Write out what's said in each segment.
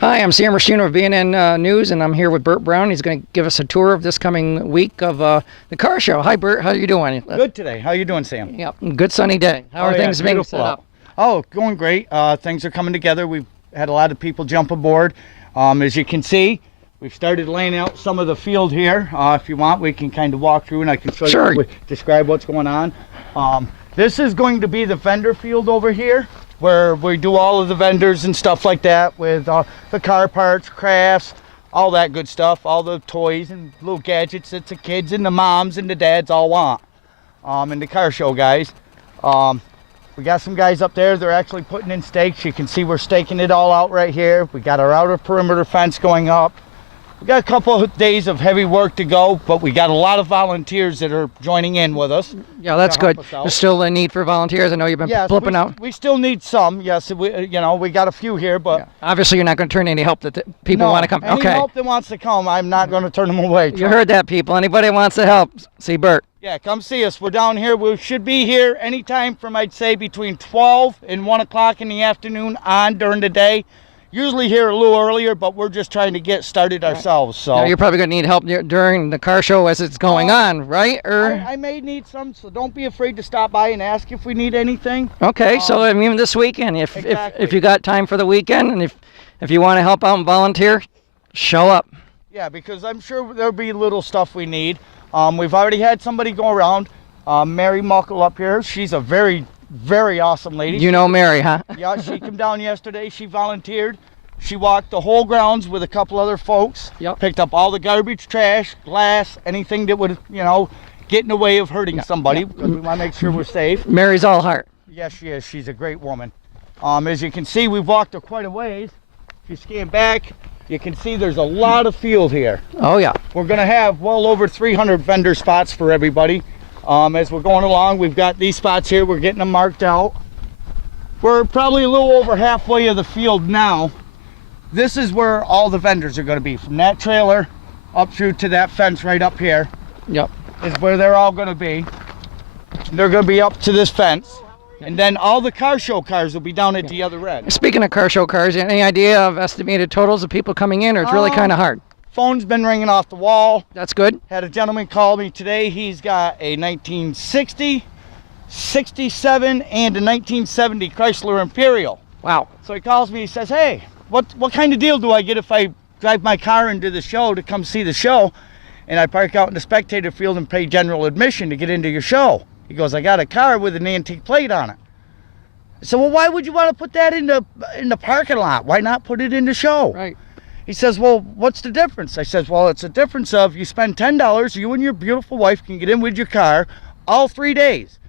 Hi, I'm Sam Restino of BNN News, and I'm here with Bert Brown. He's going to give us a tour of this coming week of the car show. Hi, Bert. How are you doing? Good today. How are you doing, Sam? Yep. Good sunny day. How are things being set up? Oh, going great. Things are coming together. We've had a lot of people jump aboard. As you can see, we've started laying out some of the field here. If you want, we can kind of walk through and I can show you, describe what's going on. This is going to be the vendor field over here, where we do all of the vendors and stuff like that with the car parts, crafts, all that good stuff, all the toys and little gadgets that the kids and the moms and the dads all want. And the car show guys. We got some guys up there, they're actually putting in stakes. You can see we're staking it all out right here. We got our outer perimeter fence going up. We got a couple of days of heavy work to go, but we got a lot of volunteers that are joining in with us. Yeah, that's good. There's still a need for volunteers. I know you've been flipping out. We still need some. Yes, we got a few here, but obviously you're not going to turn any help that people want to come. Any help that wants to come, I'm not going to turn them away. You heard that, people. Anybody wants to help, see Bert. Yeah, come see us. We're down here. We should be here anytime from, I'd say, between 12 and 1 o'clock in the afternoon on during the day. Usually here a little earlier, but we're just trying to get started ourselves. So now you're probably going to need help during the car show as it's going on, right? I may need some, so don't be afraid to stop by and ask if we need anything. Okay, so I mean this weekend, if you got time for the weekend, and if you want to help out and volunteer, show up. Yeah, because I'm sure there'll be little stuff we need. We've already had somebody go around. Mary Muckle up here. She's a very awesome lady. You know Mary, huh? Yeah, she came down yesterday. She volunteered. She walked the whole grounds with a couple other folks. Yep. Picked up all the garbage, trash, glass, anything that would, get in the way of hurting somebody. Because we want to make sure we're safe. Mary's all heart. Yes, she is. She's a great woman. As you can see, we've walked her quite a ways. If you scan back, you can see there's a lot of field here. Oh, yeah. We're going to have well over 300 vendor spots for everybody. As we're going along, we've got these spots here. We're getting them marked out. We're probably a little over halfway of the field now. This is where all the vendors are going to be. From that trailer up through to that fence right up here. Yep. Is where they're all going to be. They're going to be up to this fence. And then all the car show cars will be down at the other end. Speaking of car show cars, any idea of estimated totals of people coming in, or it's really kind of hard? Phone's been ringing off the wall. That's good. Had a gentleman call me today. He's got a 1960, 67, and a 1970 Chrysler Imperial. Wow. So he calls me, he says, hey, what kind of deal do I get if I drive my car into the show to come see the show, and I park out in the spectator field and pay general admission to get into your show? He goes, I got a car with an antique plate on it. I said, well, why would you want to put that in the parking lot? Why not put it in the show? Right. He says, well, what's the difference? I says, well, it's a difference of you spend $10, you and your beautiful wife can get in with your car all 3 days.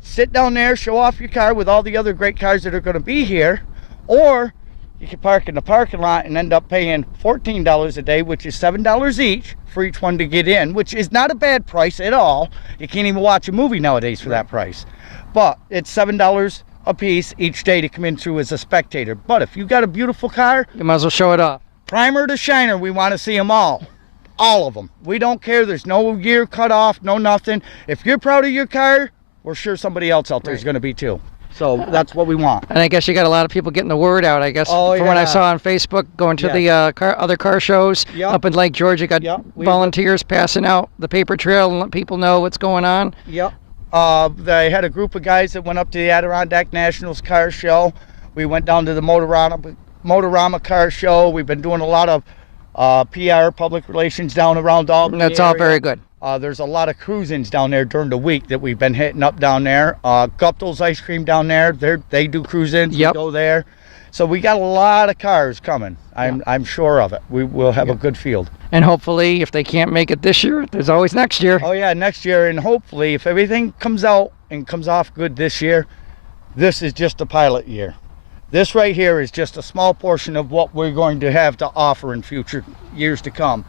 Sit down there, show off your car with all the other great cars that are going to be here, or you can park in the parking lot and end up paying $14 a day, which is $7 each for each one to get in, which is not a bad price at all. You can't even watch a movie nowadays for that price. But it's $7 a piece each day to come in through as a spectator. But if you got a beautiful car, you might as well show it off. Primer to shiner, we want to see them all of them. We don't care. There's no year cut off, no nothing. If you're proud of your car, we're sure somebody else out there is going to be too. So that's what we want. And I guess you got a lot of people getting the word out, I guess, from what I saw on Facebook, going to the other car shows up in Lake George. You got volunteers passing out the paper trail and let people know what's going on. Yep. They had a group of guys that went up to the Adirondack Nationals car show. We went down to the Motorama car show. We've been doing a lot of PR, public relations down around Albany. That's all very good. There's a lot of cruisins down there during the week that we've been hitting up down there. Guptill's Ice Cream down there, they do cruisins. Yep. We go there. So we got a lot of cars coming. I'm sure of it. We will have a good field. And hopefully, if they can't make it this year, there's always next year. Oh yeah, next year. And hopefully, if everything comes out and comes off good this year, this is just a pilot year. This right here is just a small portion of what we're going to have to offer in future years to come.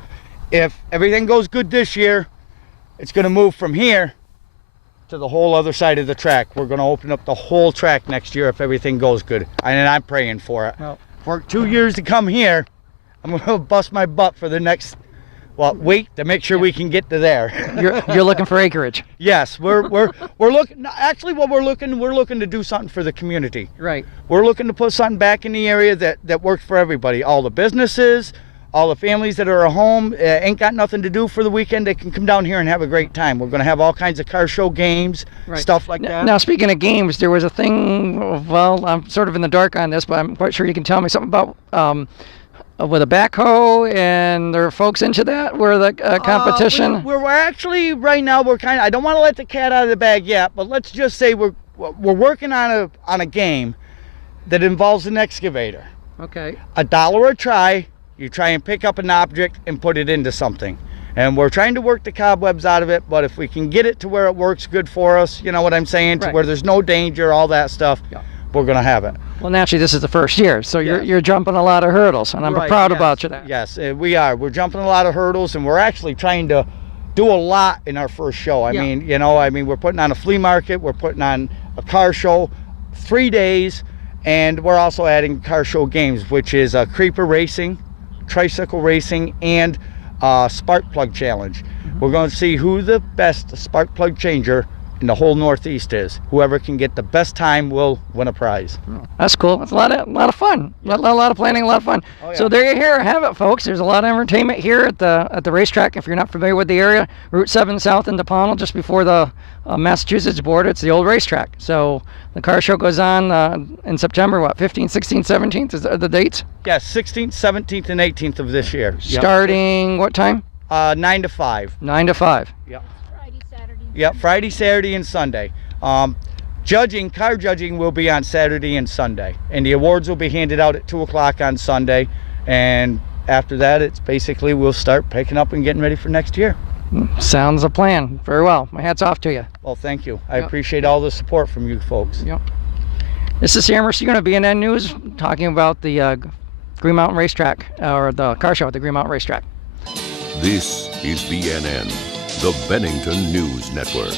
If everything goes good this year, it's going to move from here to the whole other side of the track. We're going to open up the whole track next year if everything goes good. And I'm praying for it. Well, for 2 years to come here, I'm going to bust my butt for the next Well, wait to make sure we can get to there. You're looking for acreage. Yes, we're looking. Actually, what we're looking to do something for the community. Right. We're looking to put something back in the area that works for everybody. All the businesses, all the families that are at home, ain't got nothing to do for the weekend. They can come down here and have a great time. We're going to have all kinds of car show games, stuff like that. Now, speaking of games, there was a thing. Well, I'm sort of in the dark on this, but I'm quite sure you can tell me something about. With a backhoe, and there are folks into that where the competition. We're actually right now I don't want to let the cat out of the bag yet, but let's just say we're working on a game that involves an excavator. Okay. $1 a try. You try and pick up an object and put it into something, and we're trying to work the cobwebs out of it. But if we can get it to where it works good for us, you know what I'm saying, to where there's no danger, all that stuff, we're gonna have it. Well, naturally, this is the first year, so you're jumping a lot of hurdles, and I'm proud about you. Yes, we are. We're jumping a lot of hurdles, and we're actually trying to do a lot in our first show. I mean, we're putting on a flea market, we're putting on a car show, 3 days, and we're also adding car show games, which is creeper racing, tricycle racing, and spark plug challenge. We're going to see who the best spark plug changer in the whole Northeast is. Whoever can get the best time will win a prize. That's cool. It's a lot of fun. A lot of planning, a lot of fun. Oh, yeah. So there you have it, folks. There's a lot of entertainment here at the racetrack. If you're not familiar with the area, Route 7 south into Pownal, just before the Massachusetts border. It's the old racetrack. So the car show goes on in September. What, 15th, 16th, 17th is the dates? Yes, 16th, 17th, and 18th of this year. Starting what time? 9 to 5. 9 to 5. Yep. Friday, Saturday. Yep, Friday, Saturday, and Sunday. Car judging will be on Saturday and Sunday, and the awards will be handed out at 2 o'clock on Sunday, and after that, it's basically we'll start picking up and getting ready for next year. Sounds a plan. Very well. My hat's off to you. Well, thank you. I appreciate all the support from you folks. Yep. This is Sam Restino of BNN News talking about the Green Mountain Racetrack, or the car show at the Green Mountain Racetrack. This is BNN, the Bennington News Network.